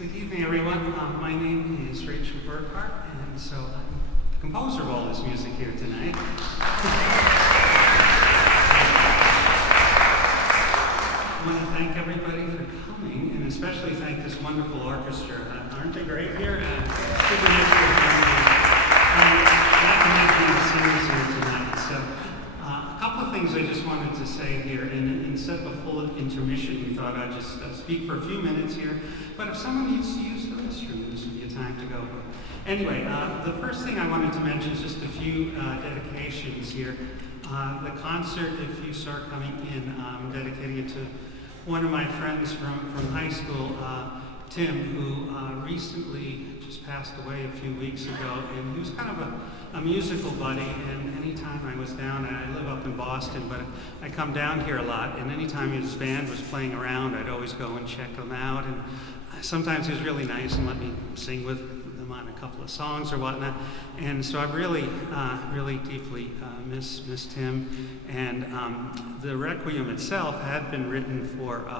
Good evening, everyone. My name is Rachel Burkhart, and so I'm the composer of all this music here tonight. I want to thank everybody for coming, and especially thank this wonderful orchestra. Aren't they great here? Good to meet you. Singers here tonight. So, a couple of things I just wanted to say here, and instead of a full intermission, we thought I'd just speak for a few minutes here. But if someone needs to use the restroom, this would be a time to go. Anyway, the first thing I wanted to mention is just a few dedications here. The concert, if you start coming in, I'm dedicating it to one of my friends from high school, Tim, who recently just passed away a few weeks ago, and he was kind of a musical buddy, and anytime I was down, and I live up in Boston, but I come down here a lot, and anytime his band was playing around, I'd always go and check them out, and sometimes he was really nice and let me sing with them on a couple of songs or whatnot, and so I really deeply miss Tim, and the Requiem itself had been written for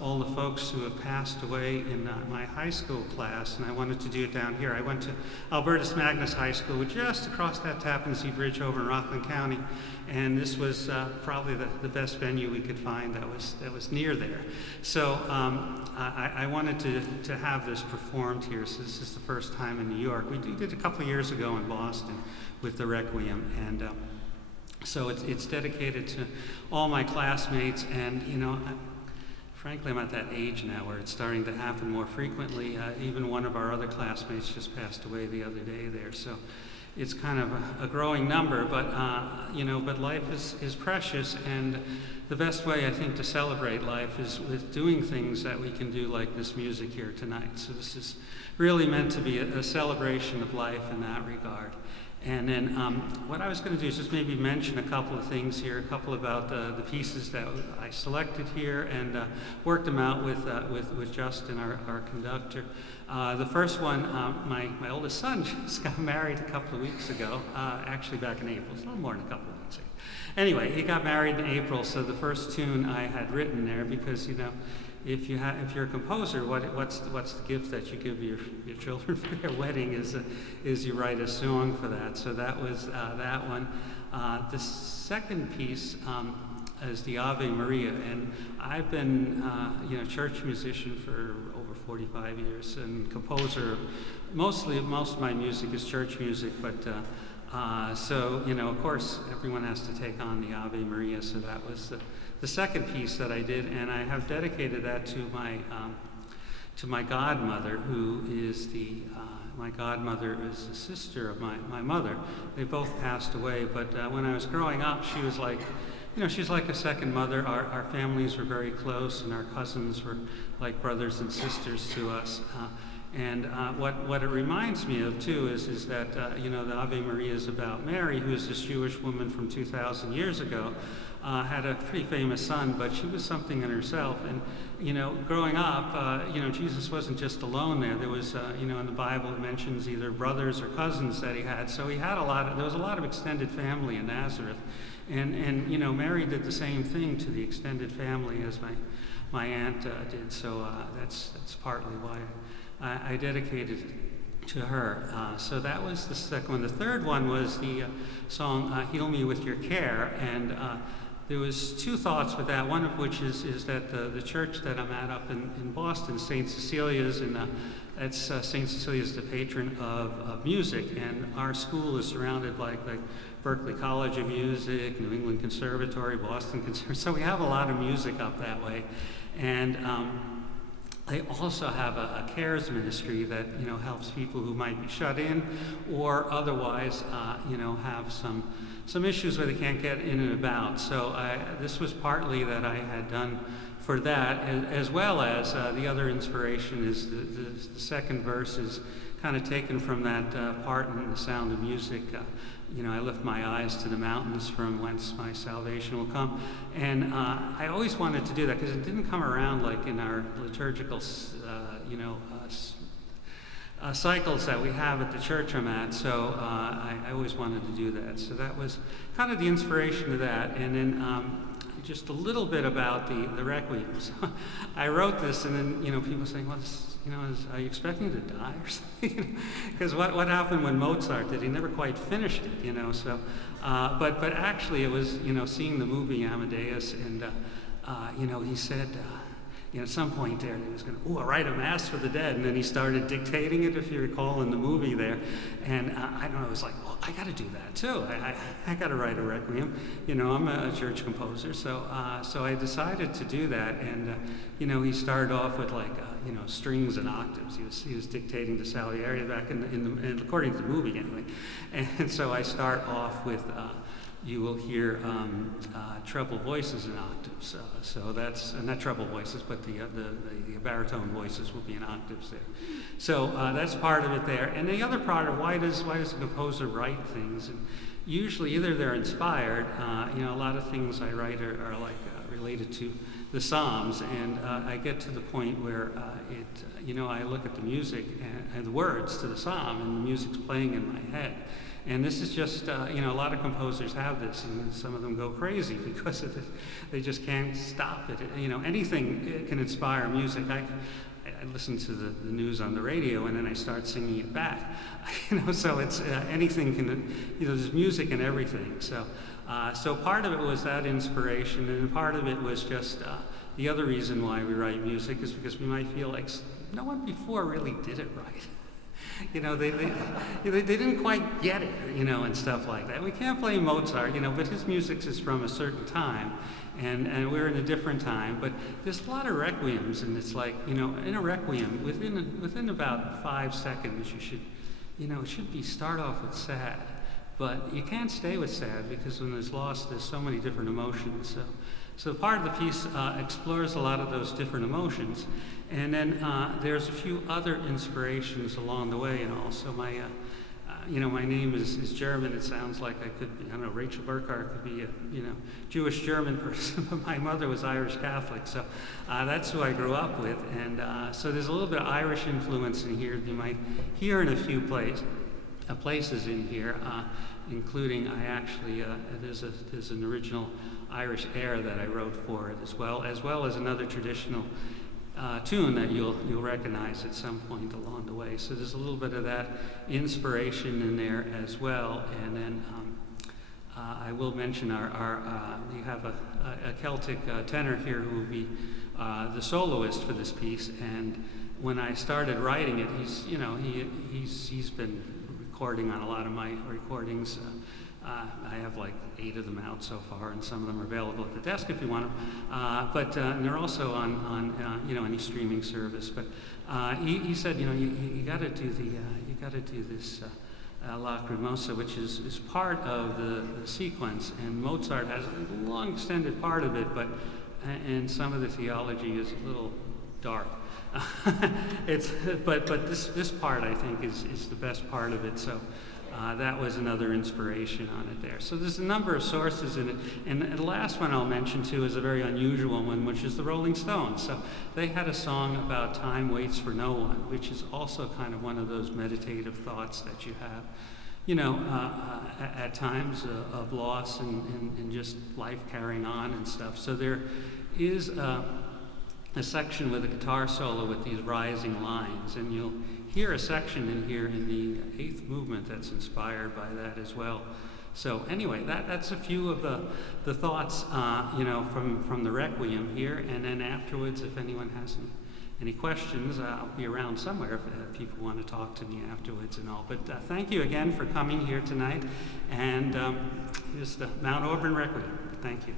all the folks who have passed away in my high school class, and I wanted to do it down here. I went to Albertus Magnus High School, which just across that Tappan Zee Bridge over in Rockland County, and this was probably the best venue we could find that was near there. So I wanted to have this performed here. So this is the first time in New York. We did it a couple of years ago in Boston with the Requiem, and so it's dedicated to all my classmates, and frankly, I'm at that age now where it's starting to happen more frequently. Even one of our other classmates just passed away the other day there, so it's kind of a growing number. But but life is precious, and the best way I think to celebrate life is with doing things that we can do, like this music here tonight. So this is really meant to be a celebration of life in that regard. And then what I was going to do is just maybe mention a couple of things here, a couple about the pieces that I selected here and worked them out with Justin, our conductor. The first one, my oldest son just got married a couple of weeks ago, actually back in April, it's a little more than a couple of weeks ago. Anyway, he got married in April, so the first tune I had written there, because if you're a composer, what's the gift that you give your children for their wedding is you write a song for that. So that was that one. The second piece is the Ave Maria, and I've been church musician for over 45 years and composer. Most of my music is church music, but so of course everyone has to take on the Ave Maria. So that was the second piece that I did, and I have dedicated that to my godmother, who is my godmother is the sister of my mother. They both passed away, but when I was growing up, she was like, she's like a second mother. Our families were very close, and our cousins were like brothers and sisters to us. And what it reminds me of, too, is that, the Ave Maria is about Mary, who is this Jewish woman from 2,000 years ago, had a pretty famous son, but she was something in herself. And, growing up, Jesus wasn't just alone there. There was, in the Bible it mentions either brothers or cousins that he had. So he had there was a lot of extended family in Nazareth. And Mary did the same thing to the extended family as my aunt did. So that's partly why I dedicated it to her. So that was the second one. The third one was the song Heal Me With Your Care, and there was two thoughts with that, one of which is that the church that I'm at up in Boston, St. Cecilia's, and that's St. Cecilia's the patron of music, and our school is surrounded like Berklee College of Music, New England Conservatory, Boston Conservatory, so we have a lot of music up that way. And they also have a cares ministry that helps people who might be shut in or otherwise have some issues where they can't get in and about. So this was partly that I had done for that, as well as the other inspiration is the second verse is kind of taken from that part in The Sound of Music. I lift my eyes to the mountains from whence my salvation will come. And I always wanted to do that because it didn't come around like in our liturgical, cycles that we have at the church I'm at. So I always wanted to do that. So that was kind of the inspiration to that. And then just a little bit about the Requiem. So I wrote this, and then, people saying, well, are you expecting to die or something? Because what happened when Mozart did? He never quite finished it, so. But actually it was, seeing the movie Amadeus, and, he said, at some point there, he was going to, I write a mass for the dead, and then he started dictating it, if you recall, in the movie there, and I don't know, it was like, well, I got to do that too. I got to write a requiem. I'm a church composer, so I decided to do that, and he started off with like strings and octaves. He was dictating to Salieri back in according to the movie anyway, and so I start off with. You will hear treble voices in octaves. So that's not treble voices, but the baritone voices will be in octaves there. So that's part of it there. And the other part of why does a composer write things? And usually either they're inspired. A lot of things I write are like related to the Psalms, and I get to the point where I look at the music and the words to the Psalm, and the music's playing in my head. And this is just, a lot of composers have this, and some of them go crazy because of it. They just can't stop it. Anything can inspire music. I listen to the news on the radio, and then I start singing it back. So it's anything can. There's music in everything. So part of it was that inspiration, and part of it was just the other reason why we write music is because we might feel like no one before really did it right. They didn't quite get it, and stuff like that. We can't blame Mozart, but his music is from a certain time, and we're in a different time. But there's a lot of requiems, and it's like, in a requiem, within about 5 seconds, you should, it should be start off with sad, but you can't stay with sad because when there's loss, there's so many different emotions. So part of the piece explores a lot of those different emotions, and then there's a few other inspirations along the way, and also my name is German. It sounds like I could be, Rachel Burkhardt could be a Jewish German person, but my mother was Irish Catholic, so that's who I grew up with, and so there's a little bit of Irish influence in here. You might hear in a few places in here, including I actually there's an original Irish air that I wrote for it as well as another traditional tune that you'll recognize at some point along the way. So there's a little bit of that inspiration in there as well. And then I will mention we have a Celtic tenor here who will be the soloist for this piece. And when I started writing it, he's been recording on a lot of my recordings. I have like 8 of them out so far, and some of them are available at the desk if you want them. But and they're also on any streaming service. But he said, you got to do this Lacrimosa, which is part of the sequence. And Mozart has a long extended part of it, and some of the theology is a little dark. But this part I think is the best part of it. So. That was another inspiration on it there. So there's a number of sources in it. And the last one I'll mention too is a very unusual one, which is the Rolling Stones. So they had a song about time waits for no one, which is also kind of one of those meditative thoughts that you have, at times of loss and just life carrying on and stuff. So there is a section with a guitar solo with these rising lines, and you'll hear a section in here in the 8th movement that's inspired by that as well. So anyway, that's a few of the thoughts, from the Requiem here. And then afterwards, if anyone has any questions, I'll be around somewhere if people want to talk to me afterwards and all. But thank you again for coming here tonight. And here's the Mount Auburn Requiem. Thank you.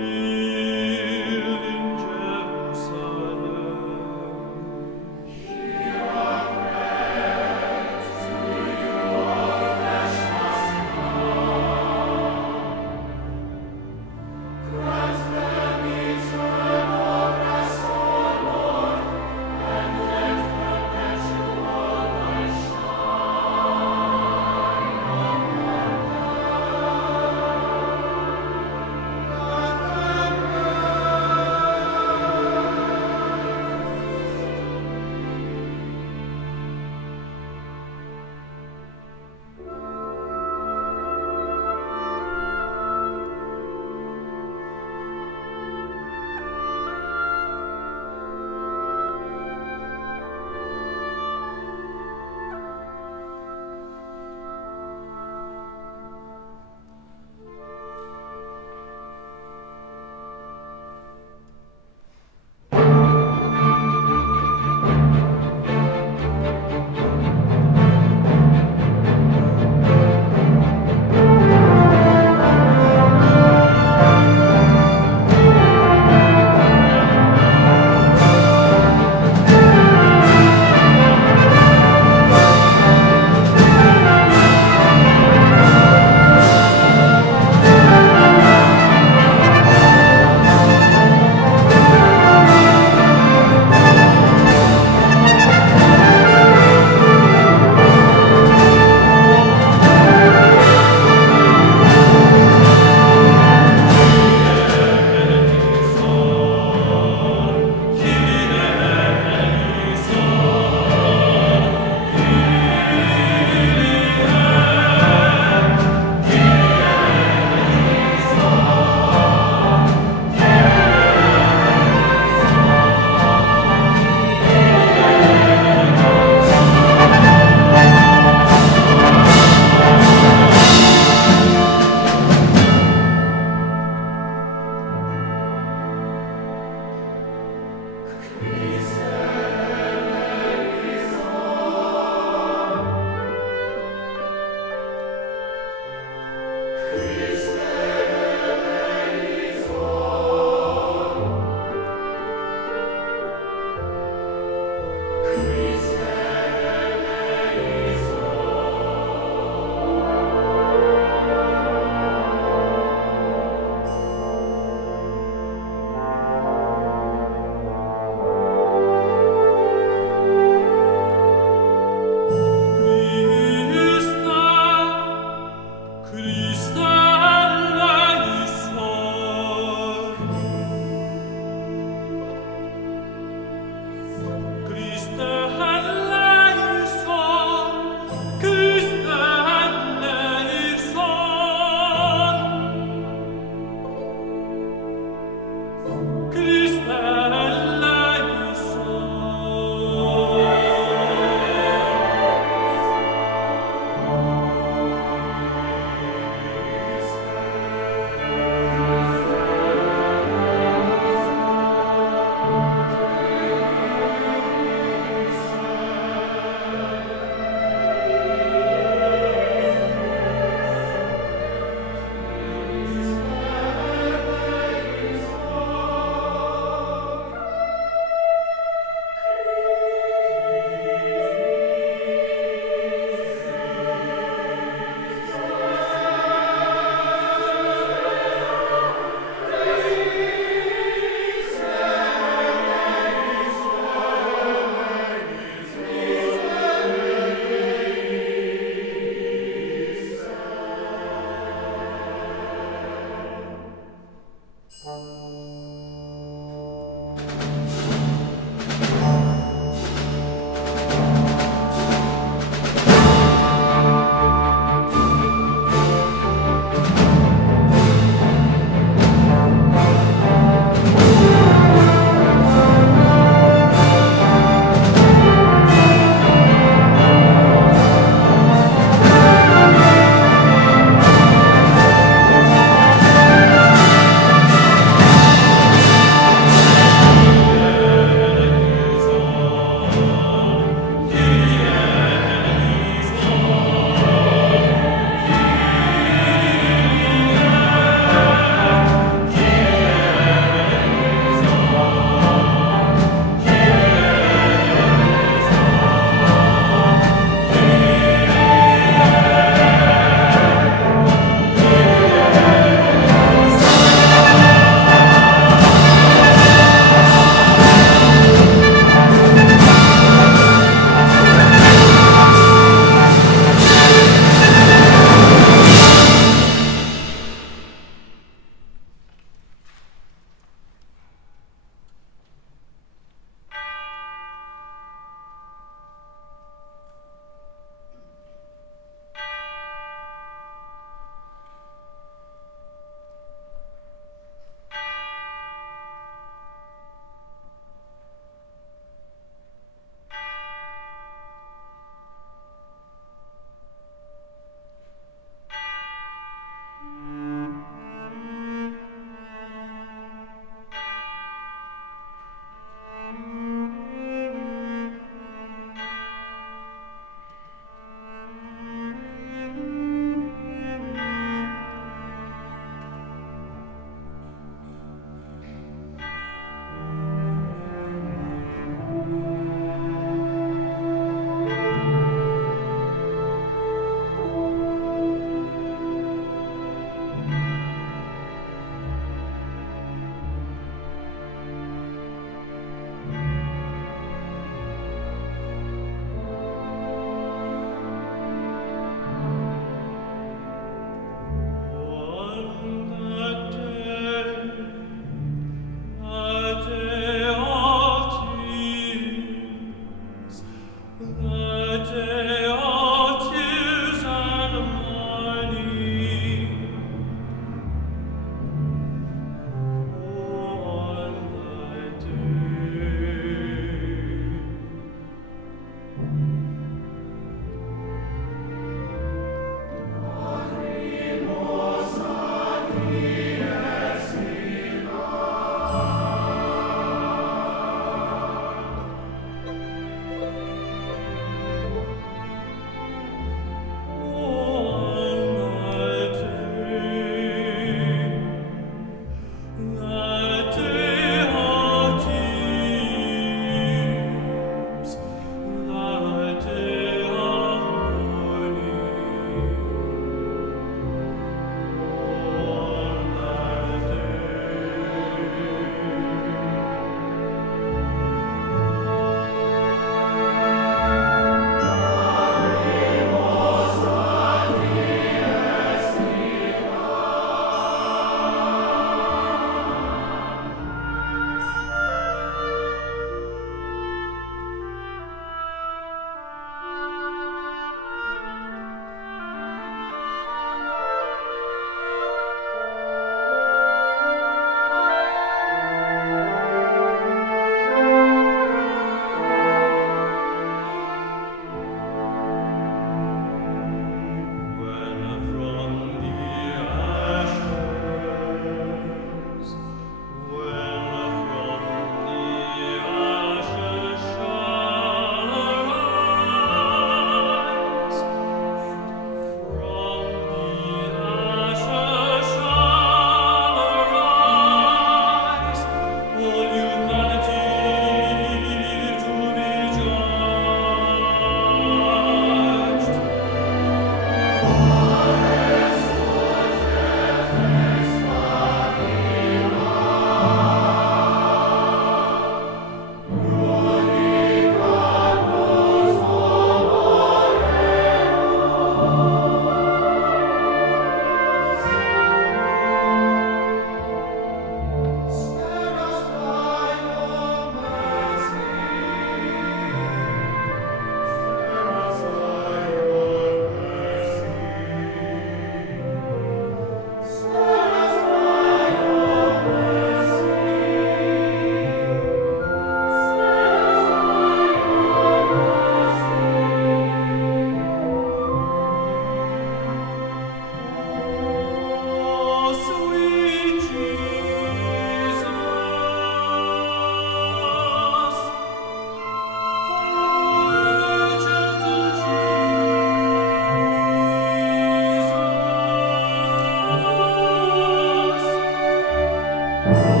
Thank